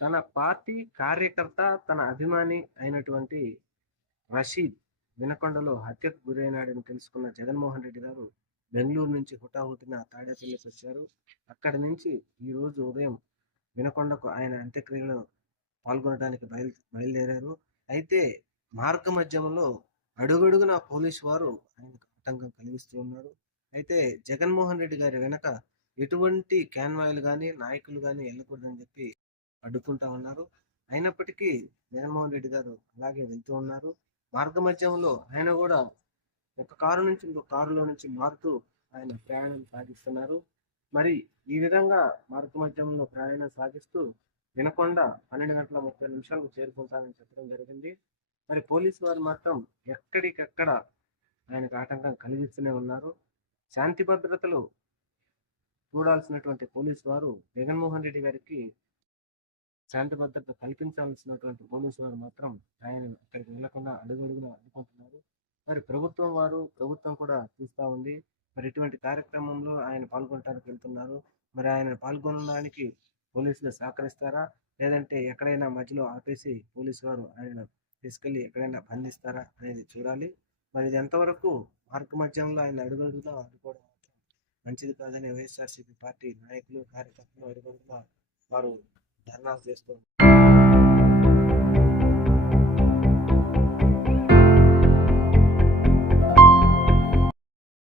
తన పార్టీ కార్యకర్త తన అభిమాని అయినటువంటి రషీద్ వినకొండలో హత్యకు గురైనాడని తెలుసుకున్న జగన్మోహన్ రెడ్డి గారు బెంగళూరు నుంచి హుటాహుటిన తాడేపల్లికి వచ్చారు. అక్కడి నుంచి ఈరోజు ఉదయం వినకొండకు ఆయన అంత్యక్రియలో పాల్గొనడానికి బయలు బయలుదేరారు. అయితే మార్గ మధ్యంలో అడుగడుగున పోలీసు వారు ఆయనకు ఆటంకం కలిగిస్తూ ఉన్నారు. అయితే జగన్మోహన్ రెడ్డి గారి వెనక ఎటువంటి క్యాన్వాయిలు కానీ నాయకులు కానీ వెళ్ళకూడదని చెప్పి అడ్డుకుంటా ఉన్నారు. అయినప్పటికీ జగన్మోహన్ రెడ్డి గారు అలాగే వెళ్తూ ఉన్నారు. మార్గ మధ్యంలో ఆయన కూడా ఒక కారు నుంచి ఇంకో కారులో నుంచి మారుతూ ఆయన ప్రయాణం సాగిస్తున్నారు. మరి ఈ విధంగా మార్గ మధ్యంలో ప్రయాణం సాగిస్తూ వినకొండ పన్నెండు గంటల ముప్పై నిమిషాలకు చేరుకుంటానని చెప్పడం జరిగింది. మరి పోలీసు వారు మాత్రం ఎక్కడికెక్కడ ఆయనకు ఆటంకం కలిగిస్తూనే ఉన్నారు. శాంతి భద్రతలు చూడాల్సినటువంటి పోలీసు వారు జగన్మోహన్ రెడ్డి గారికి శాంతి భద్రత కల్పించాల్సినటువంటి పోలీసు వారు మాత్రం ఆయన అక్కడికి వెళ్ళకుండా అడుగడుగున అడ్డుకుంటున్నారు మరి ప్రభుత్వం వారు ప్రభుత్వం కూడా చూస్తూ ఉంది. మరి ఇటువంటి కార్యక్రమంలో ఆయన పాల్గొనడానికి వెళ్తున్నారు. మరి ఆయన పాల్గొనడానికి పోలీసులు సహకరిస్తారా? లేదంటే ఎక్కడైనా మధ్యలో ఆపేసి పోలీసు వారు ఆయన తీసుకెళ్ళి ఎక్కడైనా బంధిస్తారా అనేది చూడాలి. మరి ఇది ఎంతవరకు మార్గ మధ్యంలో ఆయన అడుగడుగునా అడ్డుకోవడం మాత్రం మంచిది కాదని వైఎస్ఆర్సీపీ పార్టీ నాయకులు కార్యకర్తలు అడుగడుగునా వారు ధర్నాలు చేస్తూ